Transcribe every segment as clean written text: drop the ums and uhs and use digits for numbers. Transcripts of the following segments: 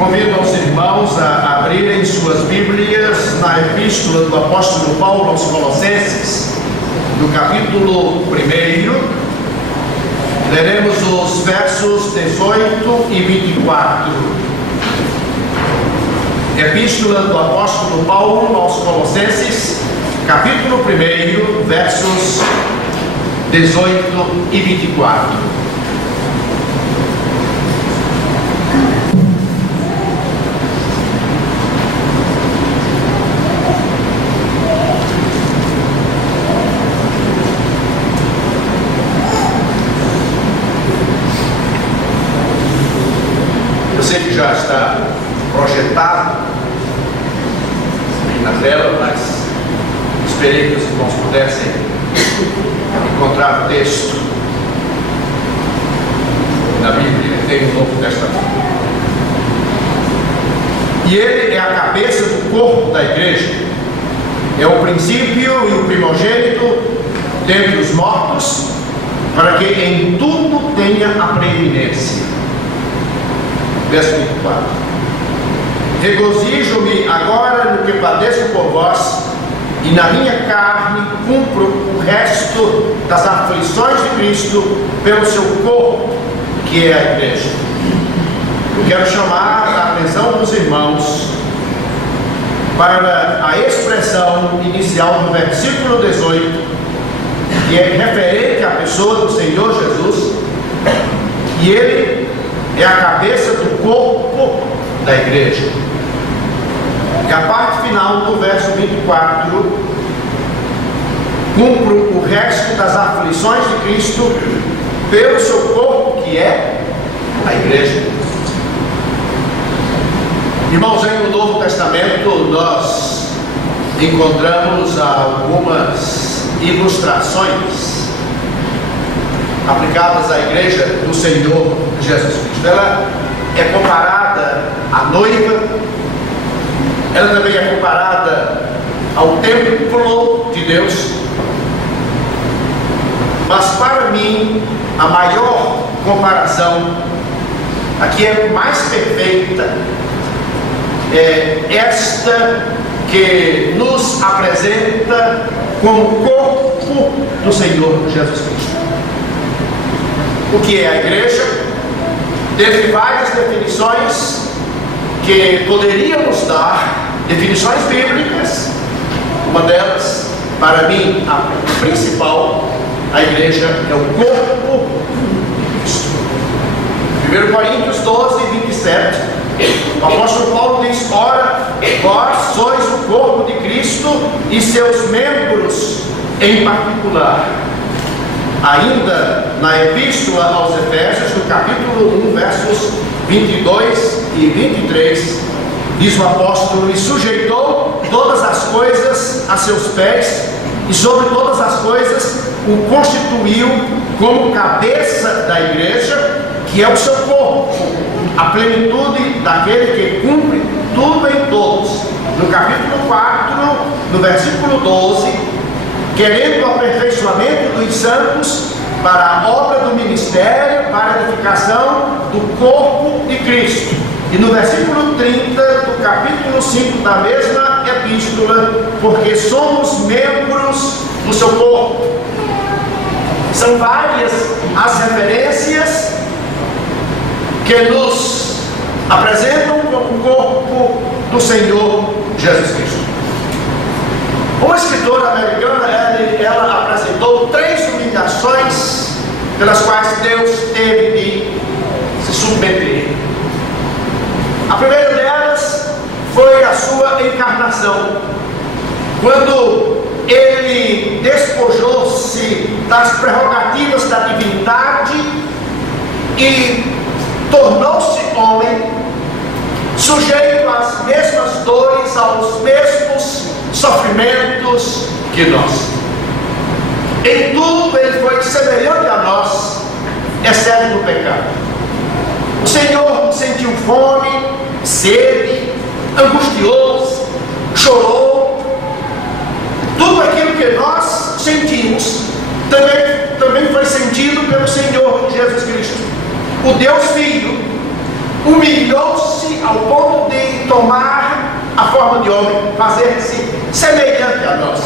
Convido aos irmãos a abrirem suas Bíblias na Epístola do Apóstolo Paulo aos Colossenses, no capítulo 1. Leremos os versos 18 e 24. Epístola do Apóstolo Paulo aos Colossenses, capítulo 1, versos 18 e 24. Já está projetado na tela, mas esperei que os irmãos pudessem encontrar o texto na Bíblia que tem no Novo Testamento. E ele é a cabeça do corpo da igreja, é o princípio e o primogênito dentre os mortos, para que em tudo tenha a preeminência. Verso 24. Regozijo-me agora no que padeço por vós, e na minha carne cumpro o resto das aflições de Cristo pelo seu corpo, que é a igreja. Eu quero chamar a atenção dos irmãos para a expressão inicial do versículo 18, que é referente à pessoa do Senhor Jesus, e ele é a cabeça do corpo da igreja. E a parte final do verso 24: cumpro o resto das aflições de Cristo pelo seu corpo, que é a igreja. Irmãos, no Novo Testamento nós encontramos algumas ilustrações aplicadas à igreja do Senhor Jesus Cristo. Ela é comparada à noiva, ela também é comparada ao templo de Deus, mas para mim a maior comparação, a que é mais perfeita, é esta que nos apresenta como corpo do Senhor Jesus Cristo. O que é a igreja? Dentre várias definições que poderíamos dar, definições bíblicas, uma delas, para mim, a principal, a igreja é o corpo de Cristo. 1 Coríntios 12, 27, o apóstolo Paulo diz: ora, vós sois o corpo de Cristo e seus membros em particular. Ainda na Epístola aos Efésios, no capítulo 1, versos 22 e 23, diz o apóstolo: e sujeitou todas as coisas a seus pés, e sobre todas as coisas o constituiu como cabeça da igreja, que é o seu corpo, a plenitude daquele que cumpre tudo em todos. No capítulo 4, no versículo 12, querendo o aperfeiçoamento dos santos para a obra do ministério, para a edificação do corpo de Cristo. E no versículo 30 do capítulo 5 da mesma epístola, porque somos membros do seu corpo. São várias as referências que nos apresentam como o corpo do Senhor Jesus Cristo. Uma escritora americana, ela apresentou 3 humilhações pelas quais Deus teve de se submeter. A primeira delas foi a sua encarnação, quando ele despojou-se das prerrogativas da divindade e tornou-se homem, sujeito às mesmas dores, aos mesmos sofrimentos que nós. Em tudo ele foi semelhante a nós, exceto no pecado. O Senhor sentiu fome, sede, angustiou-se, chorou. Tudo aquilo que nós sentimos também foi sentido pelo Senhor Jesus Cristo. O Deus Filho humilhou-se ao ponto de tomar a forma de homem, fazer-se semelhante a nós.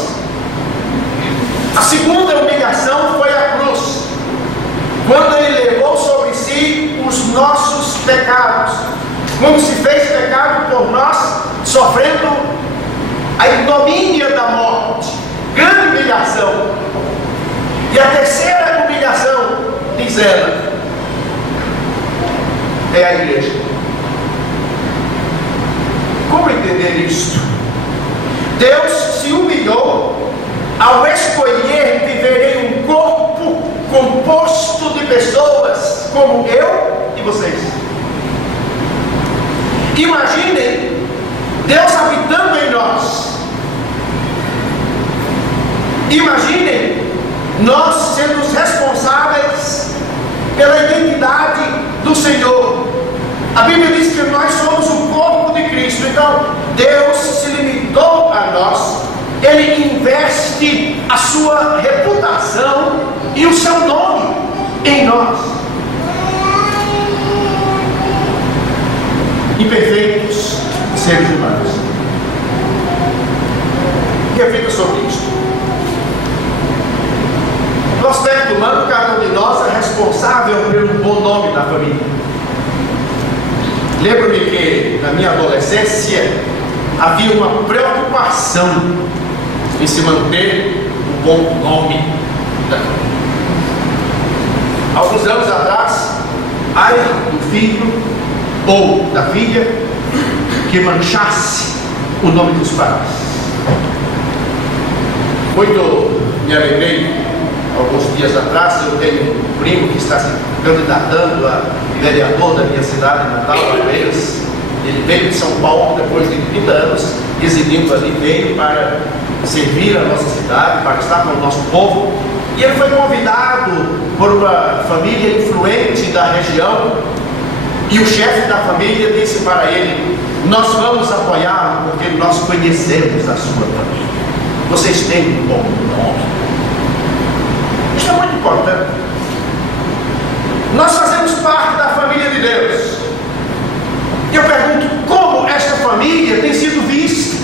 A segunda humilhação foi a cruz, quando ele levou sobre si os nossos pecados, quando se fez pecado por nós, sofrendo a ignomínia da morte, grande humilhação. E a terceira humilhação, diz ela, é a igreja. Como entender isto? Deus se humilhou ao escolher viver em um corpo composto de pessoas como eu e vocês. Imaginem Deus habitando em nós. Imaginem nós sendo os responsáveis pela identidade do Senhor. A Bíblia diz que nós somos o corpo de Cristo. Então Deus se limitou a nós. Ele investe a sua reputação e o seu nome em nós. Imperfeitos seres humanos. Reflita sobre isso. No aspecto humano, cada um de nós é responsável pelo bom nome da família. Lembro-me que na minha adolescência havia uma preocupação em se manter um bom nome da família. Alguns anos atrás, ai do filho ou da filha que manchasse o nome dos pais. Muito me alegrei. Alguns dias atrás, eu tenho um primo que está se candidatando a vereador da minha cidade natal, Palmeiras. Ele veio de São Paulo depois de 30 anos, residindo ali, veio para servir a nossa cidade, para estar com o nosso povo. E ele foi convidado por uma família influente da região. E o chefe da família disse para ele: nós vamos apoiá-lo porque nós conhecemos a sua família. Vocês têm um bom nome. Isso é muito importante. Nós fazemos parte da família de Deus. Eu pergunto, como esta família tem sido vista?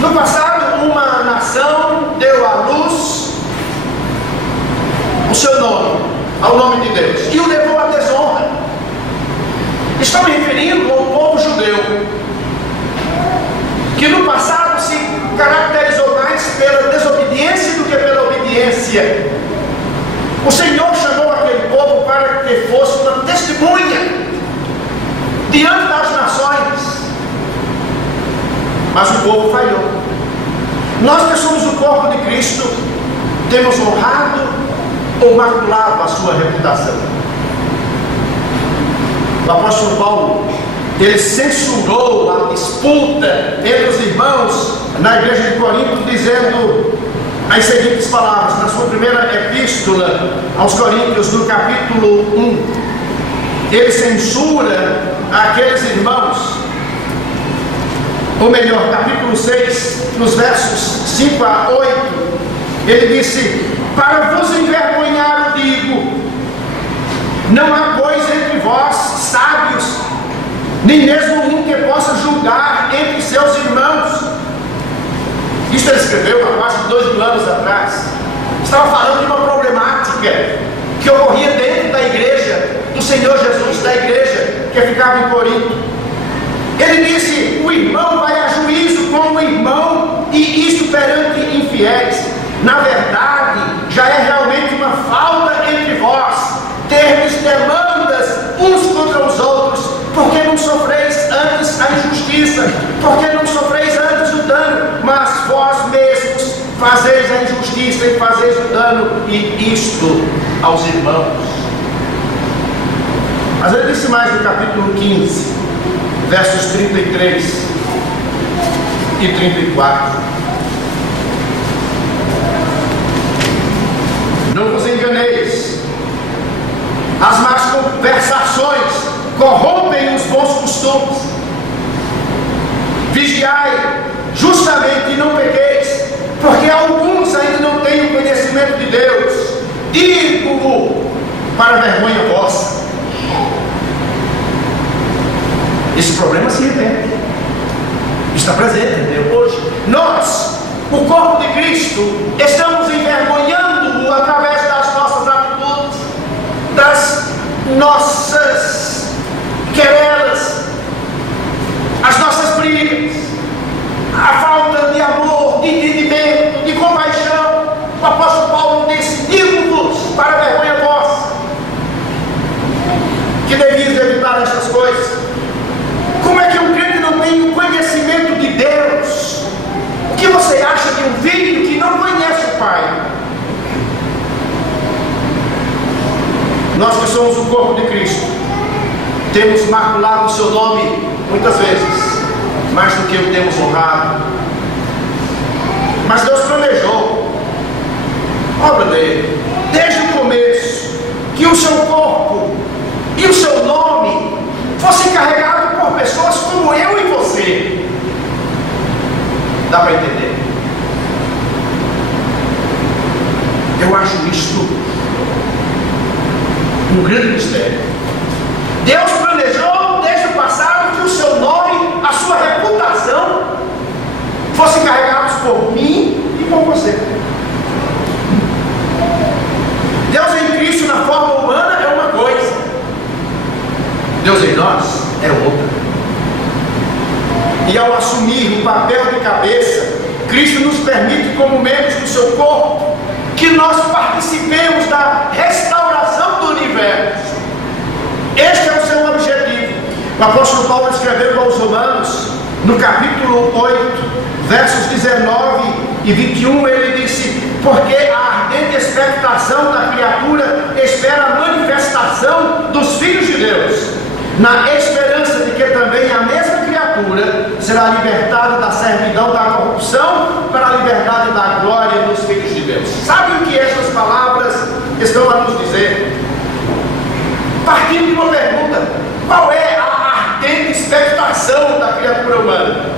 No passado, uma nação deu à luz o seu nome, ao nome de Deus, e o levou à desonra. Estou me referindo ao povo judeu, que no passado se caracterizou mais pela desobediência do que pela obediência. O Senhor chamou aquele povo para que fosse uma testemunha diante das nações, mas o povo falhou. Nós que somos o corpo de Cristo, temos honrado ou maculado a sua reputação. O apóstolo Paulo, ele censurou a disputa entre os irmãos na igreja de Corinto, dizendo as seguintes palavras, na sua primeira epístola aos Coríntios, no capítulo 1. Ele censura aqueles irmãos, ou melhor, capítulo 6, nos versos 5 a 8, ele disse: para vos envergonhar, eu digo, não há pois entre vós sábios, nem mesmo um que possa julgar entre seus irmãos. Isto ele escreveu há quase 2000 anos atrás. Estava falando de uma problemática que ocorria dentro da igreja do Senhor Jesus, da igreja que ficava em Corinto. Ele disse: o irmão vai a juízo com o irmão, e isso perante infiéis. Na verdade, já é realmente uma falta entre vós termos demandas uns contra os outros, porque não sofreis antes a injustiça, porque não sofreis antes o dano, mas vós mesmos fazeis a injustiça e fazeis o dano, e isto aos irmãos. Mas ele disse mais no capítulo 15, versos 33 e 34. Não vos enganeis, as más conversações corrompem os bons costumes. Vigiai justamente e não pequeis, porque alguns ainda não têm o conhecimento de Deus. Digo-o para vergonha vossa. esse problema se repete. Está presente, entendeu? Hoje, nós, o corpo de Cristo, estamos envergonhando-o através das nossas atitudes, das nossas querelas, as nossas brigas, a falta de amor, de entendimento, de compaixão. O apóstolo Paulo disse: digo-vos para a vergonha vossa, que devias evitar estas coisas. Como é que um crente não tem o conhecimento de Deus? O que você acha de um filho que não conhece o Pai? Nós que somos o corpo de Cristo, temos maculado o seu nome muitas vezes, mais do que o temos honrado. Mas Deus planejou, obra dele, desde o começo, que o seu corpo e o seu nome fossem carregados por pessoas como eu e você. Dá para entender? Eu acho isto um grande mistério. Deus planejou desde o passado que o seu nome, a sua reputação, fossem carregados por mim e por você. Deus em Cristo na forma humana é uma coisa, Deus em nós é outra. E ao assumir o papel de cabeça, Cristo nos permite, como membros do seu corpo, que nós participemos da restauração do universo. Este é o seu objetivo. O apóstolo Paulo escreveu aos Romanos, no capítulo 8, versos 19 e 21, ele disse: porque a ardente expectação da criatura espera a manifestação dos filhos de Deus, na esperança de que também a mesma criatura será libertada da servidão da corrupção para a liberdade da glória dos filhos de Deus. Sabe o que estas palavras estão a nos dizer? Partindo de uma pergunta: qual é a ardente expectação da criatura humana?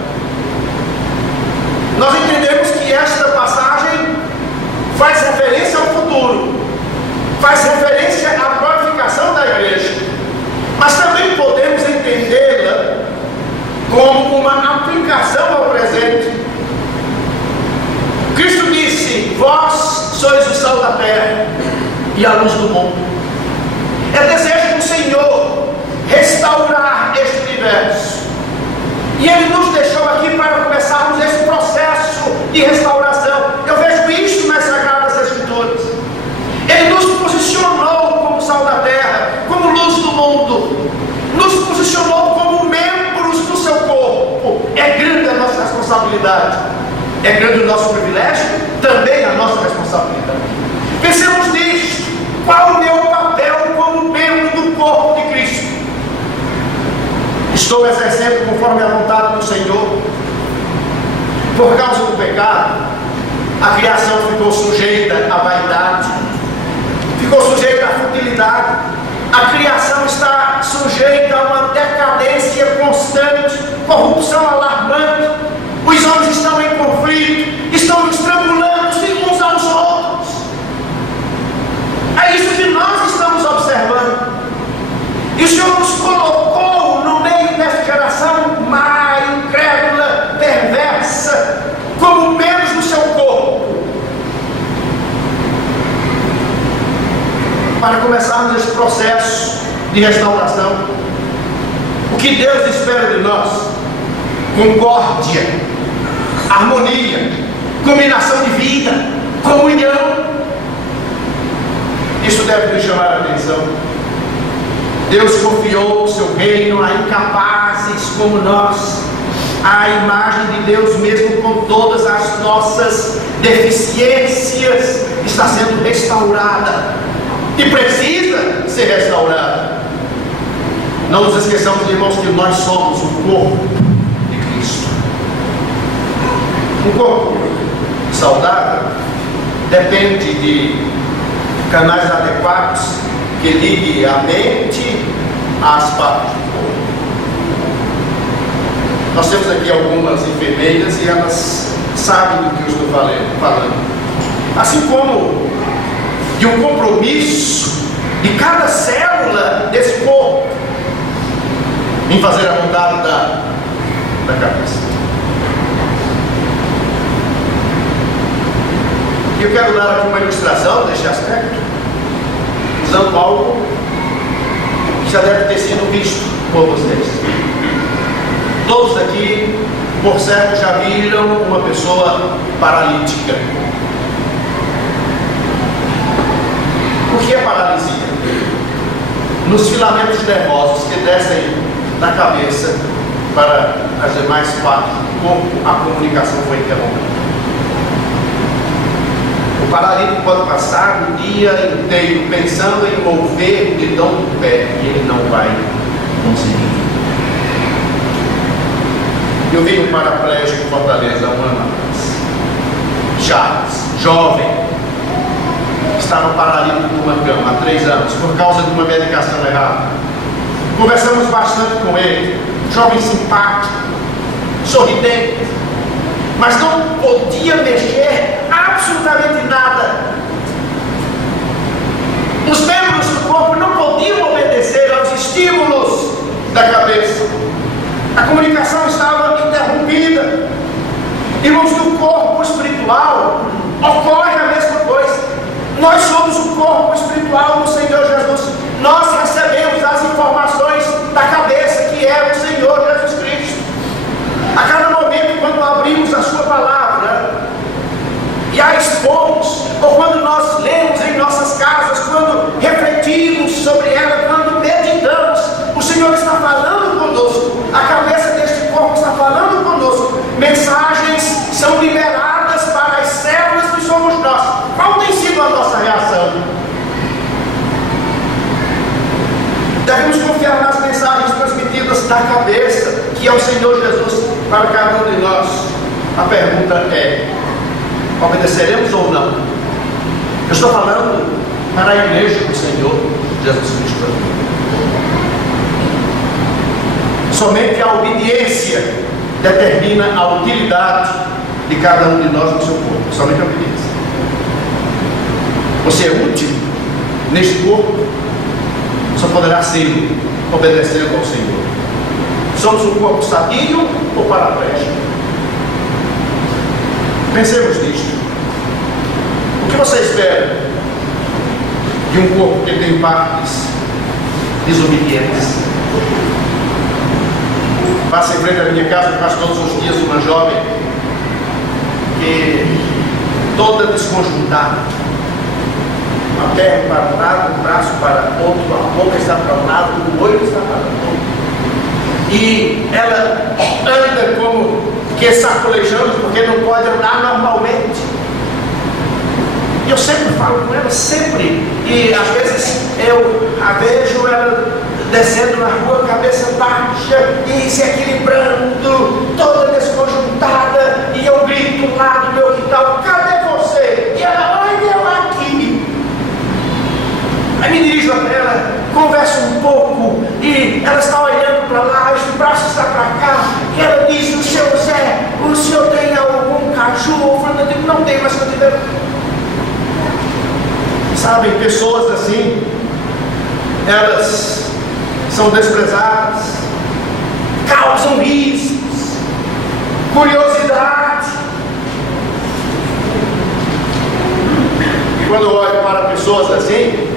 Nós entendemos que esta passagem faz referência ao futuro, faz referência à glorificação da igreja, mas também podemos entendê-la como uma aplicação ao presente. Cristo disse: vós sois o sal da terra e a luz do mundo. É desejo do Senhor restaurar este universo, e Ele nos deixou aqui para começarmos esse processo de restauração. Eu vejo isso nas Sagradas Escrituras. Ele nos posicionou como sal da terra, como luz do mundo, nos posicionou como membros do seu corpo. É grande a nossa responsabilidade, é grande o nosso privilégio, também a nossa responsabilidade. Pensemos nisso. Qual o meu papel como membro do corpo de Cristo? Estou exercendo conforme a vontade do Senhor? Por causa do pecado, a criação ficou sujeita à vaidade, ficou sujeita à futilidade. A criação está sujeita a uma decadência constante, corrupção alarmante. Os homens estão em conflito, estão estrangulando-se uns aos outros. É isso que nós estamos observando. E o Senhor nos colocou no meio dessa geração má, incrédula, perversa, como membros do seu corpo, para começarmos esse processo de restauração. O que Deus espera de nós? Concórdia, harmonia, combinação de vida, comunhão. Isso deve nos chamar a atenção. Deus confiou o seu reino a incapazes como nós. A imagem de Deus, mesmo com todas as nossas deficiências, está sendo restaurada e precisa ser restaurada. Não nos esqueçamos, irmãos, que nós somos o corpo de Cristo. Um corpo saudável depende de canais adequados que ligue a mente às partes do corpo. Nós temos aqui algumas enfermeiras e elas sabem do que eu estou falando. Assim como de um compromisso de cada célula desse corpo em fazer a vontade da cabeça. E eu quero dar aqui uma ilustração deste aspecto, usando algo que já deve ter sido visto por vocês. Todos aqui, por certo, já viram uma pessoa paralítica. O que é paralisia? Nos filamentos nervosos que descem da cabeça para as demais partes do corpo, a comunicação foi interrompida. O paralítico pode passar o dia inteiro pensando em mover o dedão do pé e ele não vai conseguir. Eu vi um paraplégico em Fortaleza há um ano atrás. Charles, jovem, estava paralítico numa cama há 3 anos por causa de uma medicação errada. Conversamos bastante com ele, jovem simpático, sorridente, mas não podia mexer absolutamente nada. Os membros do corpo não podiam obedecer aos estímulos da cabeça. A comunicação estava interrompida. Irmãos, no corpo espiritual ocorre a mesma coisa. Nós somos o corpo espiritual do Senhor Jesus. Nós recebemos as informações da cabeça, que é o Senhor Jesus Cristo. A cada momento, quando abrimos a sua palavra e a expomos, ou quando nós lemos em nossas casas, quando refletimos sobre ela, quando meditamos, o Senhor está falando conosco. A cabeça deste corpo está falando conosco. Mensagens são liberadas para as células que somos nós. Qual tem sido a nossa reação? Devemos confiar nas mensagens transmitidas da cabeça, que é o Senhor Jesus, para cada um de nós. A pergunta é: obedeceremos ou não? Eu estou falando para a igreja do Senhor Jesus Cristo. Somente a obediência determina a utilidade de cada um de nós no seu corpo. Somente a obediência. Você é útil neste corpo, só poderá ser obedecendo ao Senhor. Somos um corpo sadio ou paraplégico? Pensemos nisto. O que você espera de um corpo que tem partes desobedientes? Passa em frente à minha casa, quase todos os dias, uma jovem que toda desconjuntada, uma perna para um lado, um braço para outro, a boca está para um lado, o olho está para o outro. E ela anda como que sacolejando, porque não pode andar normalmente. E eu sempre falo com ela, sempre. E às vezes eu a vejo ela descendo na rua, cabeça baixa e se equilibrando, toda desconjuntada, e eu grito lá do meu quintal: cadê você? E ela: olha eu aqui. Aí me dirijo a ela, converso um pouco, e ela está olhando para lá, o braço está para cá, e ela diz: o seu Zé, o senhor tem algum caju? Eu digo: não tem, mas se eu tiver. Sabem, pessoas assim, elas são desprezadas, causam riscos, curiosidade. E quando eu olho para pessoas assim,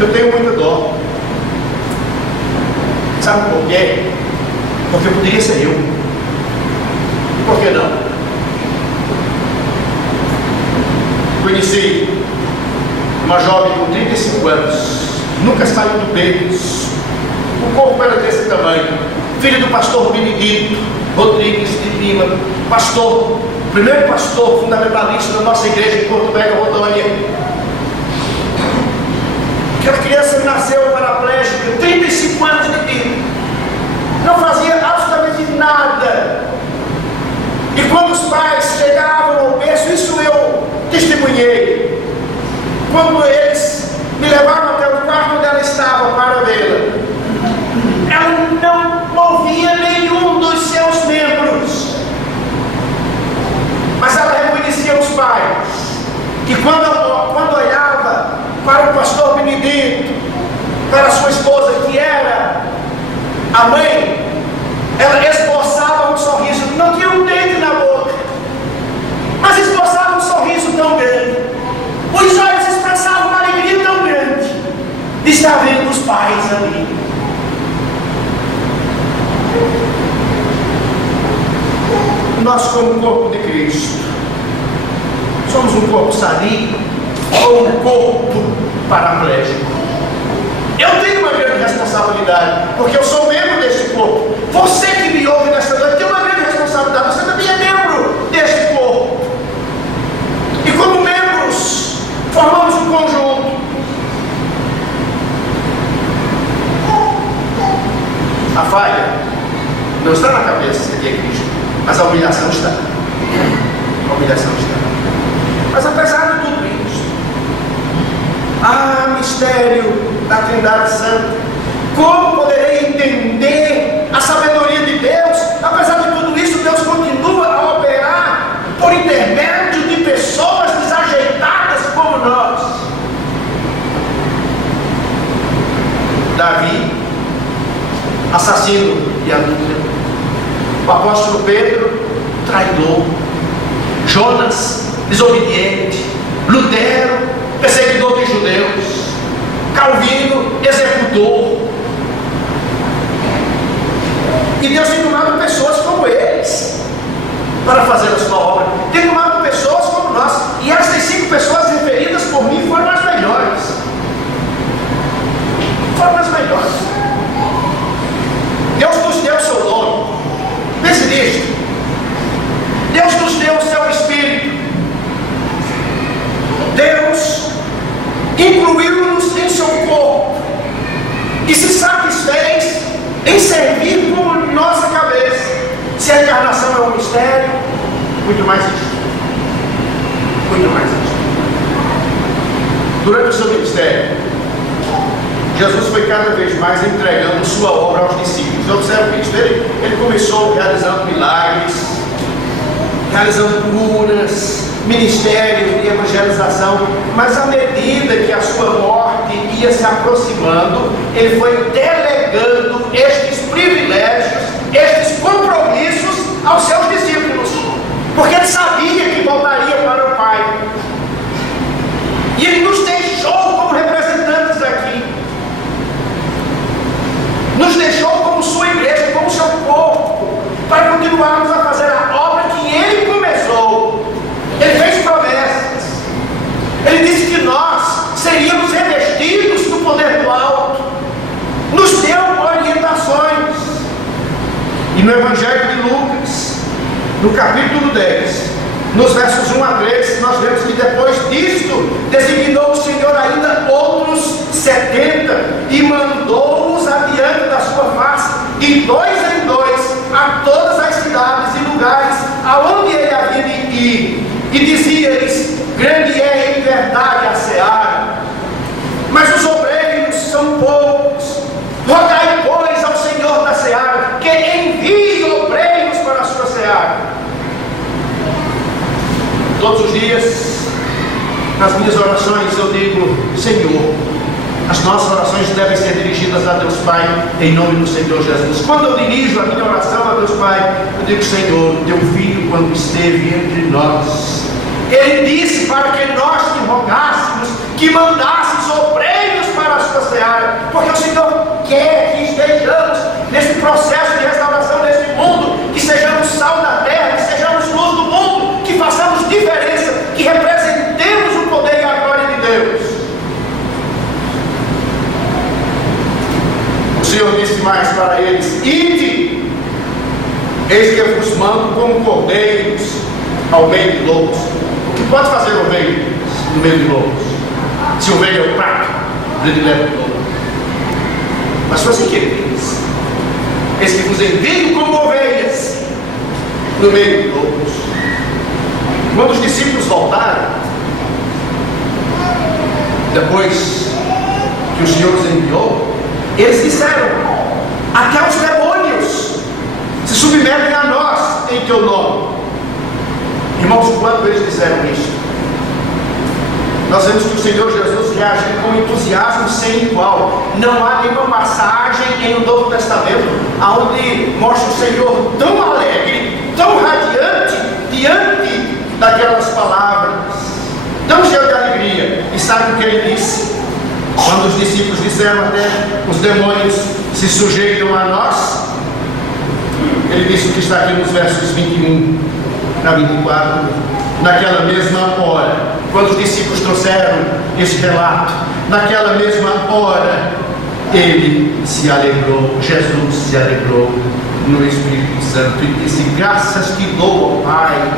eu tenho muita dó. Sabe por quê? Porque poderia ser eu. Por que não? Conheci uma jovem com 35 anos, nunca saiu do berço, o corpo era desse tamanho, filho do pastor Benedito Rodrigues de Lima, pastor, primeiro pastor fundamentalista da nossa igreja em Porto Velho, Rondônia. Aquela criança nasceu paraplégica, 35 anos de vida, não fazia absolutamente nada. E quando os pais chegavam ao berço, isso eu testemunhei, quando eles me levaram até o quarto onde ela estava para vê-la, ela não movia nenhum dos seus membros, mas ela reconhecia os pais. E quando olhava para o pastor Benedito, para sua esposa, que era a mãe, ela esboçava um sorriso, não tinha um dente na boca, mas esboçava um sorriso tão grande, os olhos expressavam uma alegria tão grande de estar vendo os pais ali. Nós, como corpo de Cristo, somos um corpo sadio ou um corpo paraplégico? Eu tenho uma grande responsabilidade, porque eu sou membro deste corpo. Você que me ouve nesta noite tem uma grande responsabilidade, você também é membro deste corpo. E como membros, formamos um conjunto. A falha não está na cabeça de Cristo, mas a humilhação está. A humilhação está. Mas apesar de tudo isso, mistério da Trindade Santa, como poderei entender a sabedoria de Deus? Apesar de tudo isso, Deus continua a operar por intermédio de pessoas desajeitadas como nós. Davi, assassino de adúltero. O apóstolo Pedro, traidor. Jonas, desobediente. Lutero, perseguidor de judeus. Calvino, executor. E Deus tem tomado pessoas como eles para fazer a sua obra. Tem tomado pessoas como nós. E essas 5 pessoas referidas por mim foram as melhores. Foram as melhores. Deus nos deu o seu nome. Pense nisto. Deus nos deu o seu Espírito. Deus incluiu-nos em seu corpo e se satisfez em servir como nossa cabeça. Se a encarnação é um mistério, muito mais isto. Muito mais isto. Durante o seu ministério, Jesus foi cada vez mais entregando sua obra aos discípulos. Observe isso. Ele começou realizando milagres, realizando curas, ministério de evangelização, mas à medida que a sua morte ia se aproximando, ele foi delegando estes privilégios, estes compromissos aos seus discípulos, porque ele sabia que voltaria para o Pai. E ele nos deixou como representantes aqui, nos deixou como sua igreja, como seu corpo, para continuarmos a fazer a obra que ele começou. Ele fez promessas. Ele disse que nós seríamos revestidos do poder do alto. Nos deu orientações. E no Evangelho de Lucas, no capítulo 10, nos versos 1 a 3, nós vemos que depois disto, designou o Senhor ainda outros 70 e mandou-os adiante da sua face, de 2 em 2, a todas as cidades e lugares aonde ele havia de ir. E dizia-lhes: grande é em verdade a seara, mas os obreiros são poucos. Rogai, pois, ao Senhor da seara que envie obreiros para a sua seara. Todos os dias, nas minhas orações, eu digo: Senhor, as nossas orações devem ser dirigidas a Deus Pai, em nome do Senhor Jesus. Quando eu dirijo a minha oração a Deus Pai, eu digo: Senhor, teu filho, quando esteve entre nós, ele disse para que nós te rogássemos, que mandasses obreiros para a sua seara, porque o Senhor quer que estejamos nesse processo de restauração deste mundo, que sejamos sal da terra, que sejamos luz do mundo, que façamos diferença, que representemos o poder e a glória de Deus. O Senhor disse mais para eles: ide, eis que eu vos mando como cordeiros ao meio de lobos. O que pode fazer ovelha no meio de lobos? Se ovelha é o prato predileto do lobo. Mas foi assim que ele diz: eis que vos envio como ovelhas no meio de lobos. Quando os discípulos voltaram, depois que o Senhor os enviou, eles disseram: até os demônios se submetem a nós em teu nome. Irmãos, quando eles disseram isso, nós vemos que o Senhor Jesus Jesus reagiu com entusiasmo sem igual. Não há nenhuma passagem em o Novo Testamento onde mostra o Senhor tão alegre, tão radiante diante daquelas palavras, tão cheio de alegria. E sabe o que ele disse? Quando os discípulos disseram até os demônios se sujeitam a nós, ele disse o que está aqui nos versos 21 a 24. Naquela mesma hora, quando os discípulos trouxeram esse relato, naquela mesma hora, ele se alegrou, Jesus se alegrou no Espírito Santo e disse: graças te dou, ó Pai,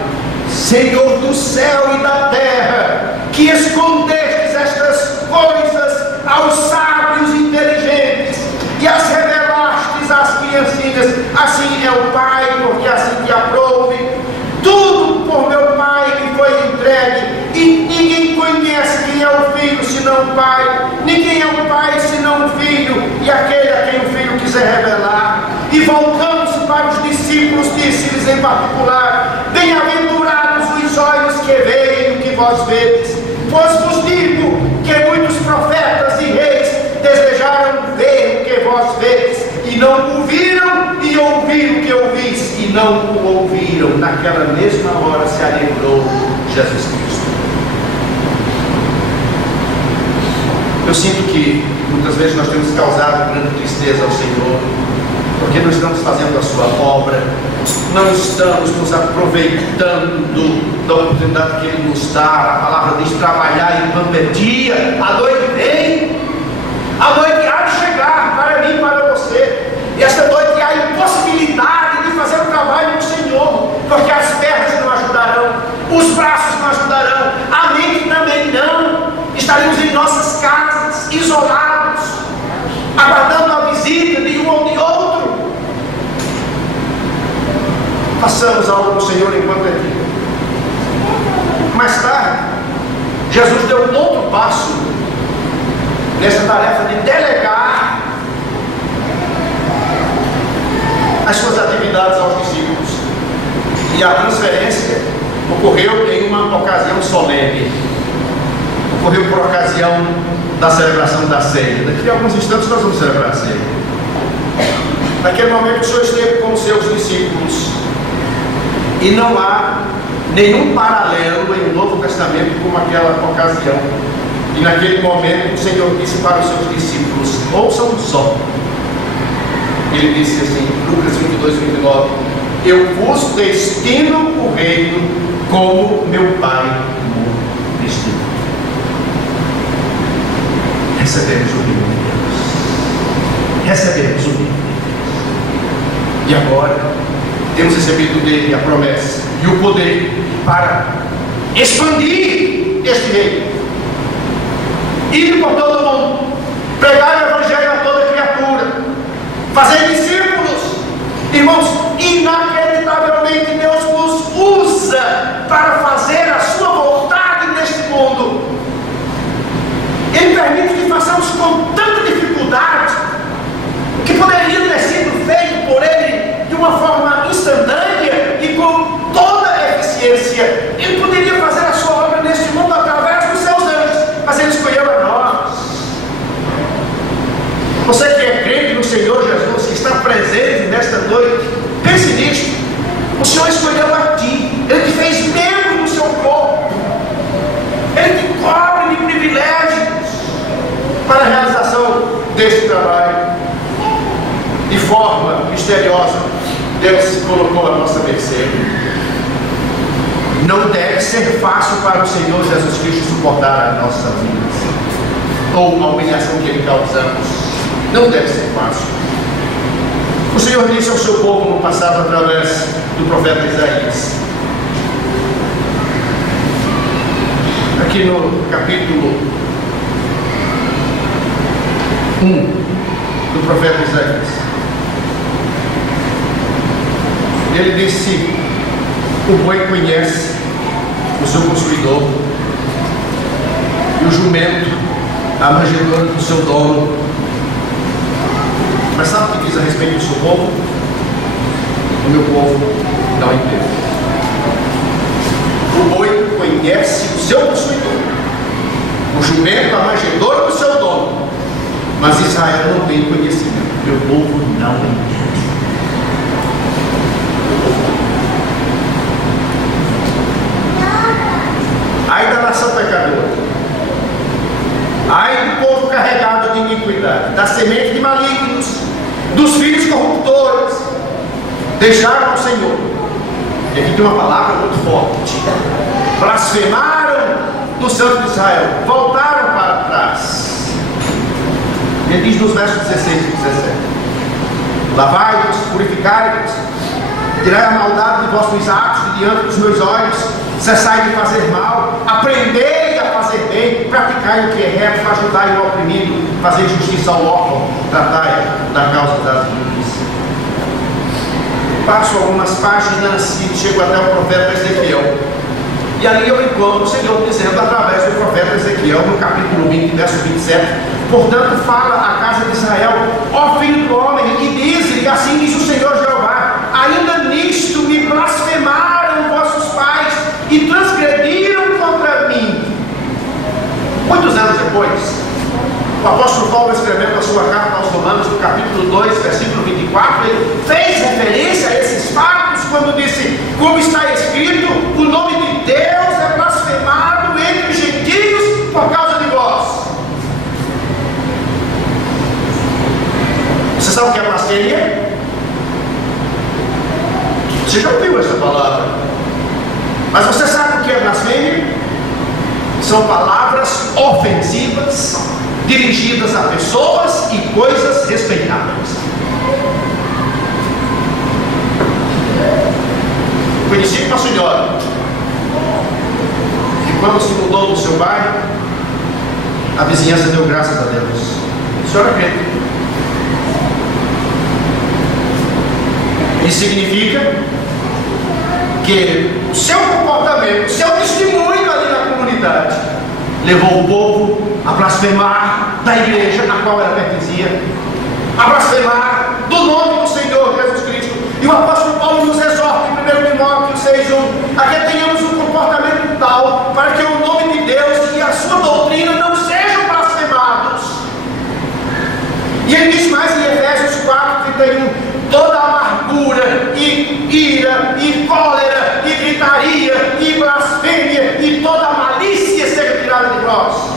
Senhor do céu e da terra, que escondestes estas coisas aos sábios e inteligentes e as revelastes às criancinhas. Assim é o Pai, porque assim te aprouve. Tudo por meu Pai me foi entregue, e ninguém conhece quem é o Filho senão o Pai, ninguém é o Pai senão o Filho, e aquele a quem o Filho quiser revelar. E voltando-se para os discípulos, disse-lhes em particular: bem-aventurados os olhos que veem o que vós vedes, pois vos digo que muitos profetas e reis desejaram ver o que vós vedes, e não o viram, e ouviram o que ouvis, e não o ouviram. Naquela mesma hora se alegrou Jesus Cristo. Eu sinto que muitas vezes nós temos causado grande tristeza ao Senhor, porque não estamos fazendo a sua obra, não estamos nos aproveitando da oportunidade que Ele nos dá. A palavra diz: trabalhar enquanto é dia, a noite vem, a noite há de chegar para mim e para você, e esta noite há a impossibilidade de fazer o trabalho do Senhor, porque as pernas não ajudarão, os braços não ajudarão, a mente também não. Estaremos em nossas casas, isolados, aguardando a visita de um ou de outro. Façamos algo do Senhor enquanto é dia. Mais tarde, Jesus deu um outro passo nessa tarefa de delegar as suas atividades aos discípulos. E a transferência ocorreu em uma ocasião solene. Ocorreu por ocasião da celebração da ceia. Daqui a alguns instantes nós vamos celebrar a ceia. Naquele momento o Senhor esteve com os seus discípulos. E não há nenhum paralelo em o Novo Testamento com aquela ocasião. E naquele momento o Senhor disse para os seus discípulos: ouçam só. Ele disse assim, Lucas 22, 29: eu vos destino o reino como meu Pai o destinou. Recebemos o reino de Deus. Recebemos o reino de Deus. E agora temos recebido dele a promessa e o poder para expandir este reino. Ir por todo o mundo, pregar o Evangelho a toda criatura, fazer discípulos. Irmãos, inacreditavelmente Deus nos usa para fazer a sua vontade neste mundo. Ele permite que façamos com tanta dificuldade, que poderia ter sido feito por Ele de uma forma instantânea e com toda a eficiência. Ele poderia fazer a sua obra neste mundo através dos seus anjos, mas Ele escolheu a nós. Você que é crente no Senhor Jesus, que está presente nesta noite, pense nisto. O Senhor escolheu a ti. Ele te fez membro do seu corpo. Ele te cobre de privilégios para a realização deste trabalho. De forma misteriosa, Deus se colocou à nossa mercê. Não deve ser fácil para o Senhor Jesus Cristo suportar as nossas vidas, ou a humilhação que Ele causamos. Não deve ser fácil. O Senhor disse ao seu povo no passado através do profeta Isaías. Aqui no capítulo 1 do profeta Isaías, ele disse: o boi conhece o seu possuidor, e o jumento a manjedoura do seu dono. Mas sabe o que diz a respeito do seu povo? O meu povo não entende. O boi conhece o seu possuidor, o jumento, a manjedoura do seu dono. Mas Israel não tem conhecimento, meu povo não entende. Ai da nação pecadora, ai do povo carregado de iniquidade, da semente de malignos, dos filhos corruptores, deixaram o Senhor. E aqui tem uma palavra muito forte: blasfemaram do Santo de Israel, voltaram para trás. Ele diz nos versos 16 e 17: lavai-vos, purificai-vos, tirai a maldade de vossos atos de diante dos meus olhos, cessai de fazer mal, aprendei a fazer bem, praticai o que é reto, ajudai o oprimido, fazei justiça ao órfão, tratai da causa das viúvas. Passo algumas páginas e chego até o profeta Ezequiel. E ali eu encontro o Senhor dizendo através do profeta Ezequiel, no capítulo 20, verso 27, portanto fala à casa de Israel, ó filho do homem, e diz-lhe, assim diz o Senhor Jeová, ainda nisto me blasfemaram vossos pais e transgrediram contra mim. Muitos anos depois, o apóstolo Paulo, escrevendo a sua carta aos Romanos, no capítulo 2, versículo 24, ele fez referência a esses fatos quando disse, como está escrito, o nome de Deus é blasfemado entre os gentios por causa de vós. Você sabe o que é blasfêmia? Você já ouviu essa palavra? Mas você sabe o que é blasfêmia? São palavras ofensivas dirigidas a pessoas e coisas respeitáveis. Conheci uma senhora que, quando se mudou do seu bairro, a vizinhança deu graças a Deus. A senhora acredita? Isso significa que o seu comportamento, o seu testemunho ali na comunidade levou o povo a blasfemar da igreja a qual ela pertencia, a blasfemar do nome do Senhor Jesus Cristo. E o apóstolo Paulo nos exorta em 1 Timóteo 6,1 a que tenhamos um comportamento tal para que o nome de Deus e a sua doutrina não sejam blasfemados. E ele diz mais em Efésios 4:31, toda amargura e ira e cólera e gritaria e blasfêmia e toda malícia seja tirada de nós.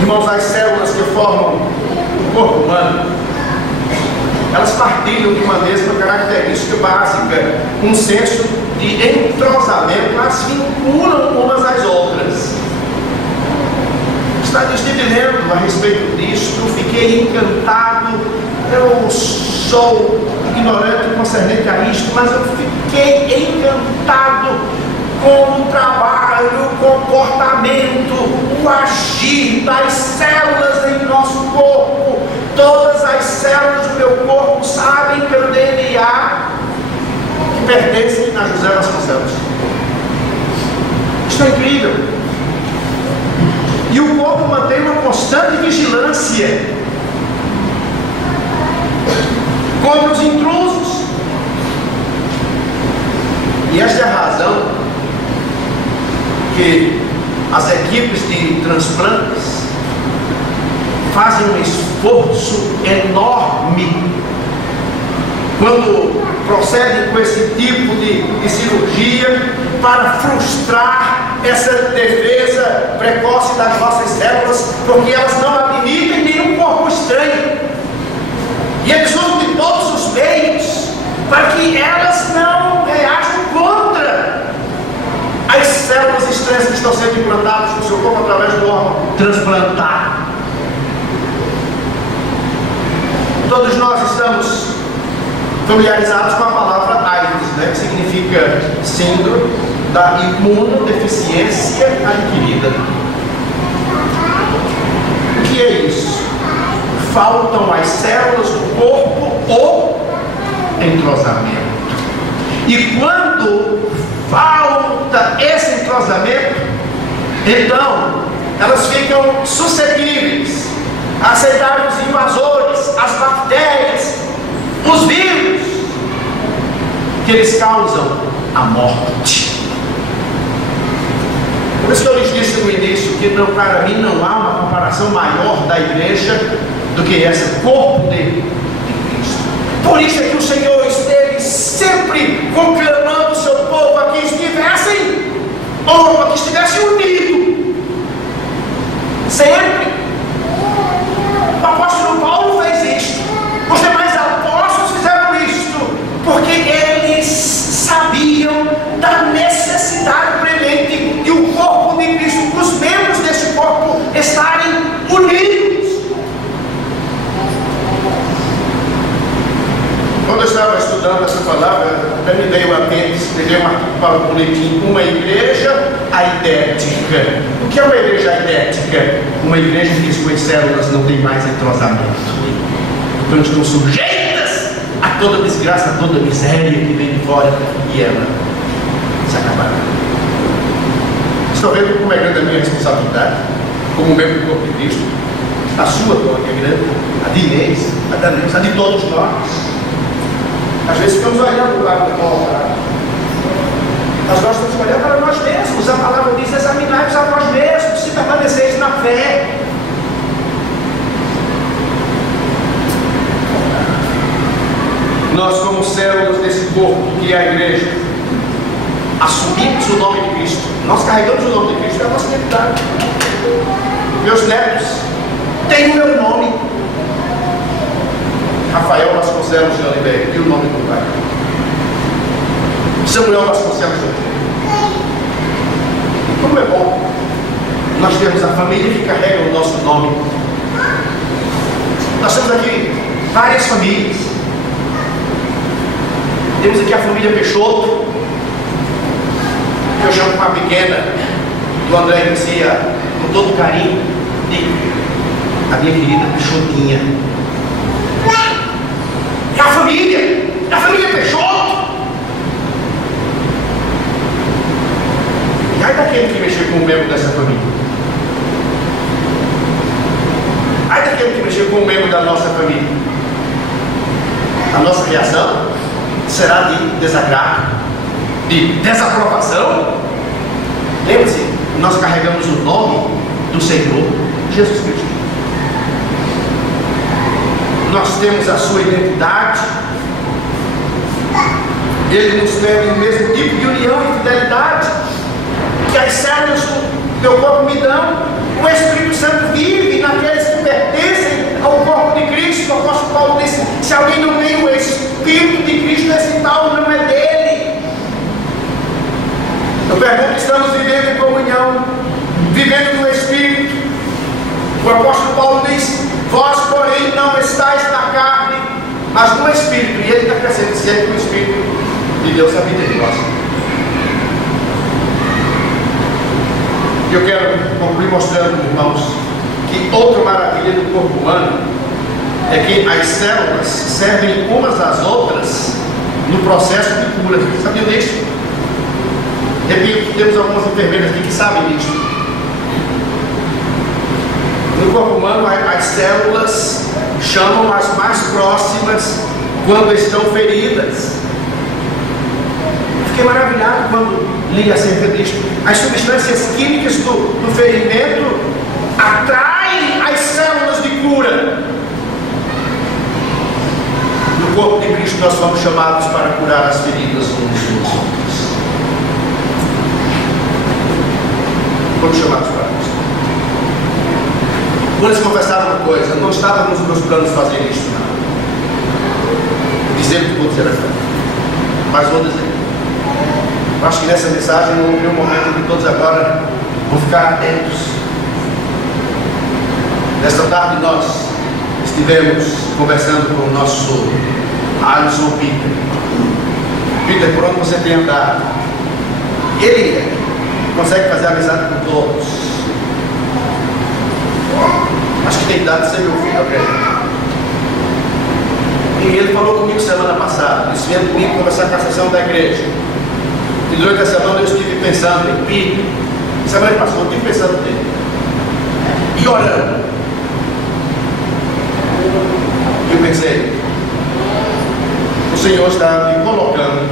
Irmãos, as células que formam o corpo humano, elas partilham de uma mesma característica básica, um senso de entrosamento, elas vinculam umas às outras. Estive lendo a respeito disto, fiquei encantado. Eu sou ignorante concernente a isto, mas eu fiquei encantado com o trabalho, o comportamento, o agir das células em nosso corpo. Todas as células do meu corpo sabem pelo DNA que pertencem a José Vasconcelos. Isto é incrível. E o corpo mantém uma constante vigilância contra os intrusos. E esta é a razão que as equipes de transplantes fazem um esforço enorme quando procedem com esse tipo de cirurgia para frustrar essa defesa precoce das nossas células, porque elas não admitem nenhum corpo estranho. E eles usam de todos os meios para que elas não reajam contra as células estranhas que estão sendo implantadas no seu corpo através do órgão transplantado. Todos nós estamos familiarizados com a palavra AIDS, que significa síndrome da imunodeficiência adquirida. O que é isso? Faltam as células do corpo ou entrosamento. E quando falta esse entrosamento, então elas ficam suscetíveis a aceitar os invasores, as bactérias, os vírus, que eles causam a morte. Por isso que eu lhes disse no início que para mim não há uma comparação maior da igreja do que essa, corpo de Cristo. Por isso é que o Senhor esteve sempre conclamando o seu povo a que estivessem, ou a que estivessem unidos. Sempre. O apóstolo Paulo fez isto. Os demais apóstolos fizeram isto, porque eles sabiam da necessidade premente de o corpo de Cristo, os membros desse corpo estarem unidos. Quando eu estava estudando essa palavra, até me veio a mente escrever um artigo para o boletim, uma igreja aidética. O que é uma igreja aidética? Uma igreja que suas células não tem mais entrosamento. Então estão sujeitas a toda desgraça, a toda miséria que vem de fora, e ela se acabará. Estou vendo como é grande a minha responsabilidade, como membro do corpo de Cristo. A sua glória é grande, a de Inês, a da Deus, a de todos nós. Às vezes ficamos olhando para o altar, mas nós temos que olhar para nós mesmos. A palavra diz: examinai-vos a vós mesmos, se permaneceis na fé. Nós, como células desse corpo que é a igreja, assumimos o nome de Cristo. Nós carregamos o nome de Cristo, é a nossa identidade. Meus netos têm o meu nome. Rafael Vasconcelos de Oliveira, e o nome do pai. Samuel Vasconcelos de Oliveira. Como é bom nós temos a família que carrega o nosso nome. Nós temos aqui várias famílias. Temos aqui a família Peixoto, que eu chamo com a pequena, do André Garcia, com todo carinho, de a minha querida Peixotinha. É a família Peixoto. E ai daquele que mexer com um membro dessa família. Ai daquele que mexer com um membro da nossa família. A nossa reação será de desagrado, de desaprovação. Lembre-se, nós carregamos o nome do Senhor Jesus Cristo. Nós temos a sua identidade. Ele nos pede o mesmo tipo de união e fidelidade que as células do meu corpo me dão. O Espírito Santo vive naqueles que pertencem ao corpo de Cristo. O apóstolo Paulo disse: se alguém não tem o Espírito de Cristo, esse tal não é dele. Eu pergunto: estamos vivendo em comunhão, vivendo no Espírito? O apóstolo Paulo diz: vós, porém, não estáis na carne, mas no Espírito. E ele está crescendo, sempre que o Espírito de Deus habita em nós. Eu quero concluir mostrando, irmãos, que outra maravilha do corpo humano é que as células servem umas às outras no processo de cura. Sabia disso? Repito, temos algumas enfermeiras aqui que sabem disso. No corpo humano, as células chamam as mais próximas quando estão feridas. Fiquei maravilhado quando li acerca disto. As substâncias químicas do ferimento atraem as células de cura. No corpo de Cristo nós fomos chamados para curar as feridas uns dos outros. Fomos chamados para isso. Vou lhes confessar uma coisa: não estava nos meus planos fazer isso, não. Dizer o que vou dizer aqui, mas vou dizer. Acho que nessa mensagem não houve um momento que todos agora vão ficar atentos. Nesta tarde nós estivemos conversando com o nosso Alisson Peter. Peter, por onde você tem andado? Ele consegue fazer amizade com todos. Acho que tem idade de ser meu filho, ok? E ele falou comigo semana passada. Eles vieram comigo conversar com a sessão da igreja. E durante a semana eu estive pensando em Peter. Semana passada eu estive pensando nele. E orando. Eu pensei: o Senhor está me colocando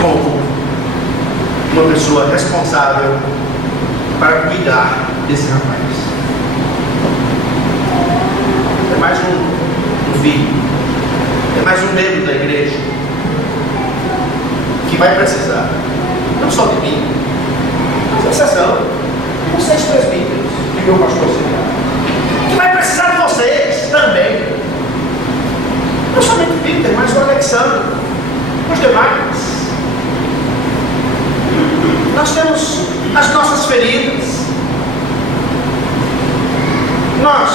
como uma pessoa responsável para cuidar desse rapaz. É mais um filho, é mais um membro da igreja que vai precisar, não só de mim, mas da sessão, de vocês presbíteros, de meu pastor auxiliar, que vai precisar de vocês também. Não somente o Peter, mas o Alexandre, os demais. Nós temos as nossas feridas. Nós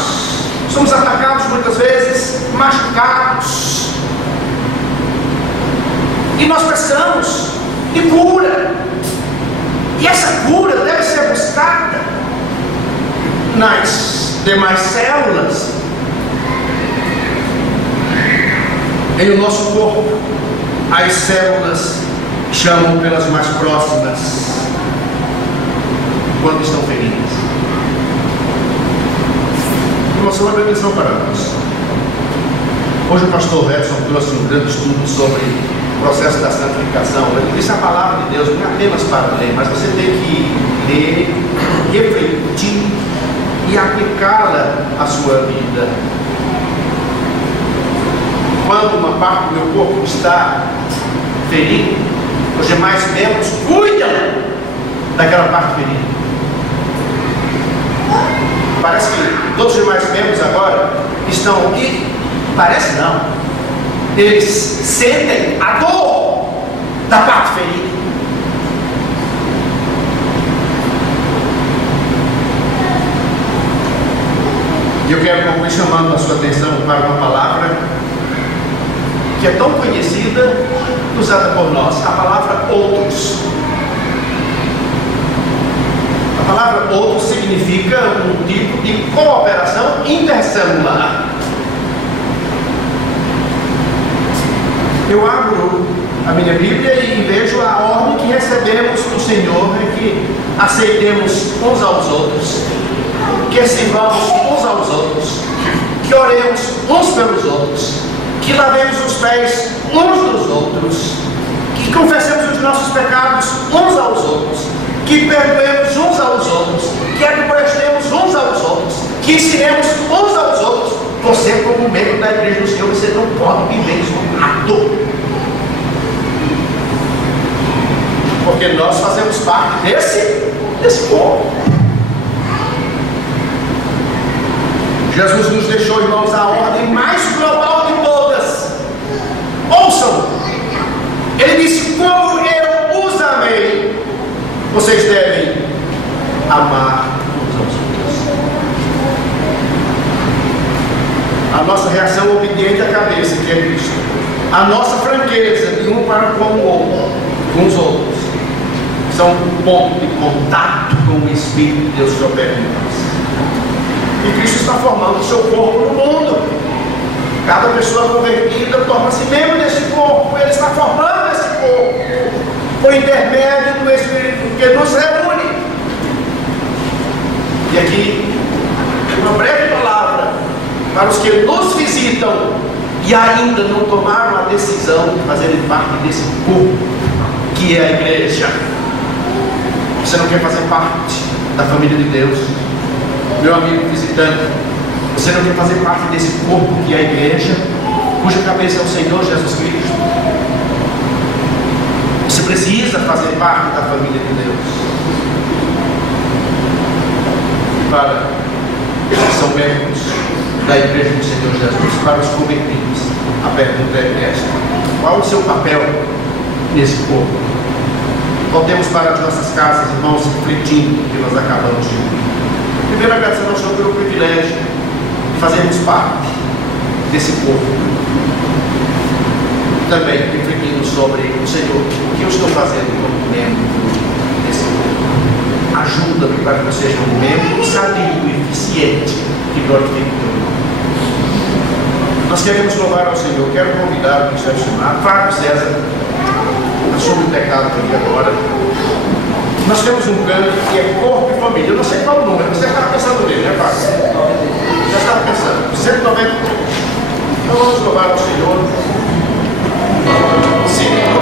somos atacados muitas vezes, machucados. E nós precisamos de cura. E essa cura deve ser buscada nas demais células, em o nosso corpo. As células chamam pelas mais próximas quando estão feridas. Irmãos, uma bendição para nós. Hoje o pastor Edson trouxe um grande estudo sobre o processo da santificação. Ele disse a palavra de Deus não é apenas para ler, mas você tem que ler, refletir e aplicá-la à sua vida. Quando uma parte do meu corpo está ferido, os demais membros cuidam daquela parte ferida. Parece que todos os demais membros agora estão aqui. Parece não. Eles sentem a dor da parte ferida. E eu quero concluir chamando a sua atenção para uma palavra que é tão conhecida, usada por nós, a palavra outros. A palavra outros significa um tipo de cooperação intercelular. Eu abro a minha Bíblia e vejo a ordem que recebemos do Senhor, é que aceitemos uns aos outros, que sirvamos uns aos outros, que oremos uns pelos outros, que lavemos os pés uns dos outros, que confessemos os nossos pecados uns aos outros, que perdoemos uns aos outros, que admoestemos uns aos outros, que ensinemos uns aos outros. Você, como membro da igreja do Senhor, você não pode viver isolado, porque nós fazemos parte desse corpo. Jesus nos deixou, irmãos, a ordem mais global de todas. Ouçam, ele disse: como eu os amei, vocês devem amar uns aos outros. A nossa reação obediente à cabeça, que é Cristo, a nossa franqueza de um para com o outro, com os outros, são um ponto de contato com o Espírito de Deus que opera em nós. E Cristo está formando o seu corpo no mundo. Cada pessoa convertida torna-se membro desse corpo. Ele está formando esse corpo por intermédio do Espírito que nos reúne. E aqui, uma breve palavra para os que nos visitam e ainda não tomaram a decisão de fazerem parte desse corpo que é a igreja. Você não quer fazer parte da família de Deus? Meu amigo visitante, você não quer fazer parte desse corpo que é a igreja, cuja cabeça é o Senhor Jesus Cristo? Você precisa fazer parte da família de Deus. Para os que são membros da igreja do Senhor Jesus, para os convertidos, a pergunta é esta: qual o seu papel nesse corpo? Voltemos para as nossas casas, irmãos, refletindo o que nós acabamos de ouvir. Primeiro, agradecendo ao Senhor pelo privilégio de fazermos parte desse corpo. Também refletindo sobre o Senhor, o que eu estou fazendo como membro desse corpo. Ajuda-me para que eu seja um membro sadio e eficiente que glorifique o teu nome. Nós queremos louvar ao Senhor. Quero convidar o Ministério Chamado, Fábio César, assume o pecado aqui agora. Nós temos um canto que é corpo e família. Eu não sei qual o número, você estava pensando nele, né, Fábio? Já estava pensando. 190. Então vamos louvar ao Senhor. Sim.